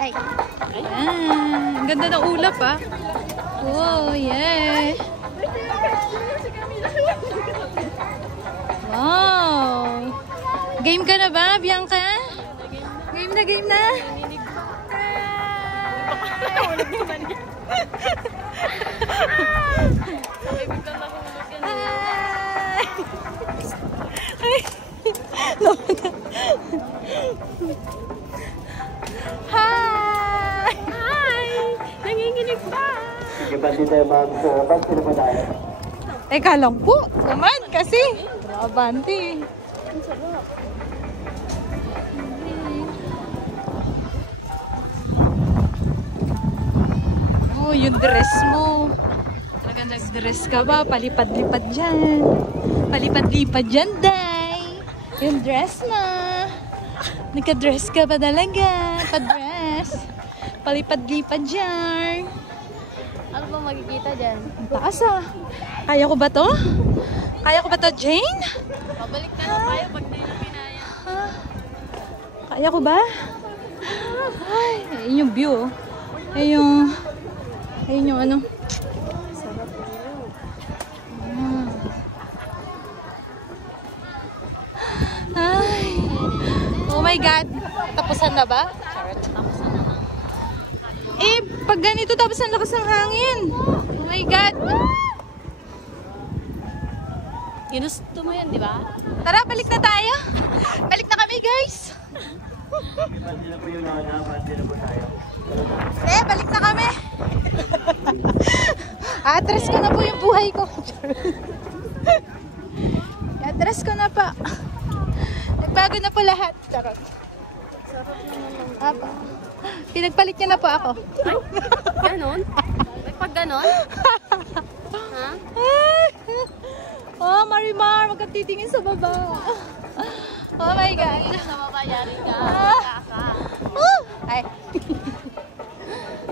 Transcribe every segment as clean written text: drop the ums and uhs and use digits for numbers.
Ay. Ang ganda ng ulap ah. Oh, yeah. Wow. Game ka na ba, Bianca? Game na, game na. Hi! Hi! Nanginginig ba? Sige ba dito yung mga kukupan? Sino ba tayo? Teka lang po naman kasi abante. Oh, yung dress mo. Talaga nag-dress ka ba? Palipad-lipad dyan. Palipad-lipad dyan, Day. Yung dress mo. Nagka-dress ka ba talaga? Pa-dress. Palipad-lipad dyan. Ano ba makikita dyan? Ang taas ah. Kaya ko ba to? Kaya ko ba to, Jane? Pabalik na lang tayo pag di na pinaya. Kaya ko ba? Ay, ayun yung view. Ayun yung ano. Sarap po yun. Ay. Oh my God. Tapusan na ba? Tapusan na lang. Eh, pag ganito tapos ang lakas ng hangin. Oh my God. Ginusto mo yan, di ba? Tara, balik na tayo. Balik na kami, guys. Pati na po yung nakanapan, sino po tayo? Balik na kami. Address ko na po yung buhay ko. Address ko na pa. Nagbago na po lahat. Charot. Sarap naman lang. Apa. Pinagpalit niya na po ako. Ay, ganon? May pag ganon? Ha? Oh, Marimar, huwag kang titingin sa baba. Oh my God. Sa mabayari ka. Ay.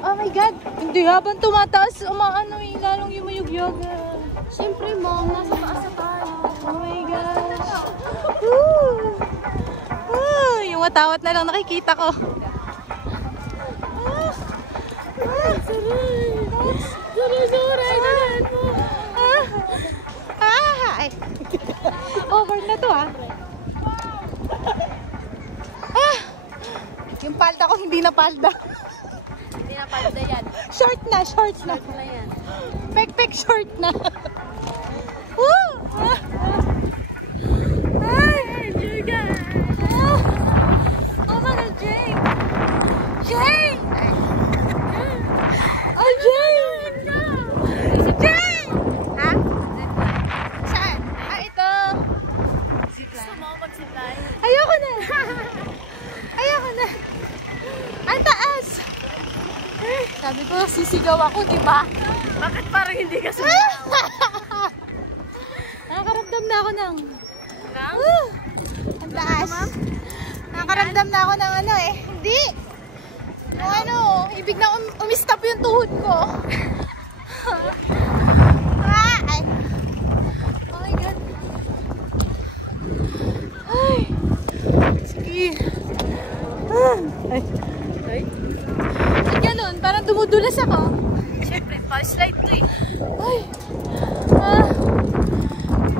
Oh my God. Hindi habang tumataas, umaano eh, lalong yumayug-yog. Siyempre, mom, nasa taas na tayo. Oh my gosh. Yung matawat na lang nakikita ko. Suray, nagaan mo. Ay. Over na to ah. Yung palda ko hindi na palda. Hindi na palda yan. Short na, short na. Short na yan. Pek short na. Woo! Ay, you guys. Oh my God, Jane. Jane! Oh, Jane! Jane! Ha? Saan? Ah, ito. Gusto mo mag-zipline? Ayoko na. Ayoko na. Ang taas. Sabi ko, sisigaw ako, di ba? Bakit parang hindi ka sumasawa? Nakakaramdam na ako ng... Kang? Ang taas. Nakakaramdam na ako ng ano eh. Hindi. Yung ano, ibig na umistop yung tuhod ko. Ay. Oh my God. Ay. Sige. Ay. Ay? Ba't ganun? Parang dumudulas ako. Siyempre, pa-slide to eh. Ay.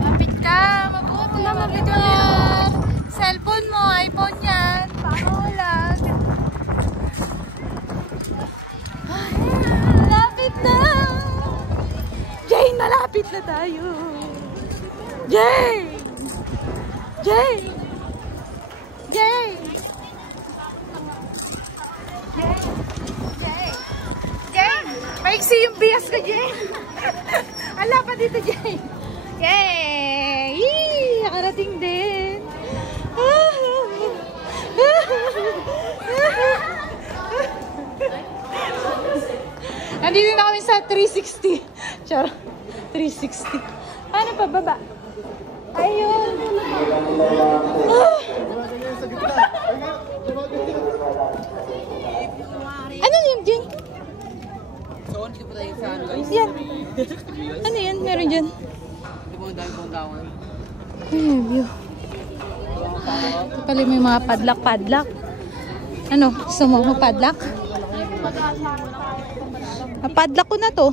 Mapit ka. Mabuti. Mapit ka. Cellphone mo, iPhone yan. Baka wala. Ay, malapit na. Jane, malapit na tayo. Jane! Jane! Jane! Jane! Jane! Maiksi yung bias ko, Jane. Ala pa dito, Jane. Yay! Yee! Nakarating din. Nandito na kami sa 360. Charot. 360. Ano pa, baba? Ayun. Ano yun, Jing? Yan. Ano yan? Meron dyan. Ay, view. Ito pala may mga padlak-padlak. Ano? Gusto mo mapadlock? Mapadlock ko na to.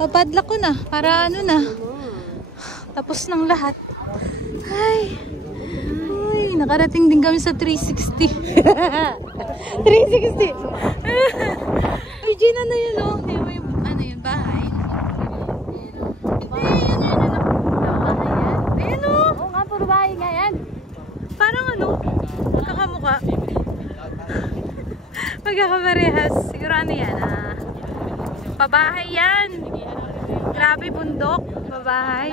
Mapadlock ko na. Para ano na. Tapos ng lahat. Ay. Ay, nakarating din kami sa 360. 360. Ay, Jen, ano yun, oh? Ano yun, bahay? Ayan, oh. Oo nga, puro bahay nga yan. Parang ano, magkakamukha. Magkakaparehas. Siguro ano yan, pabahay yan. Grabe, bundok. Pabahay.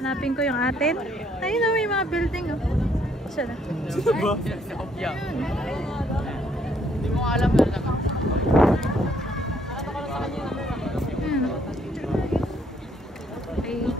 Hanapin ko yung atin. Ayun na, may mga building. Oh. Siya na. Hindi mo alam na Ayun.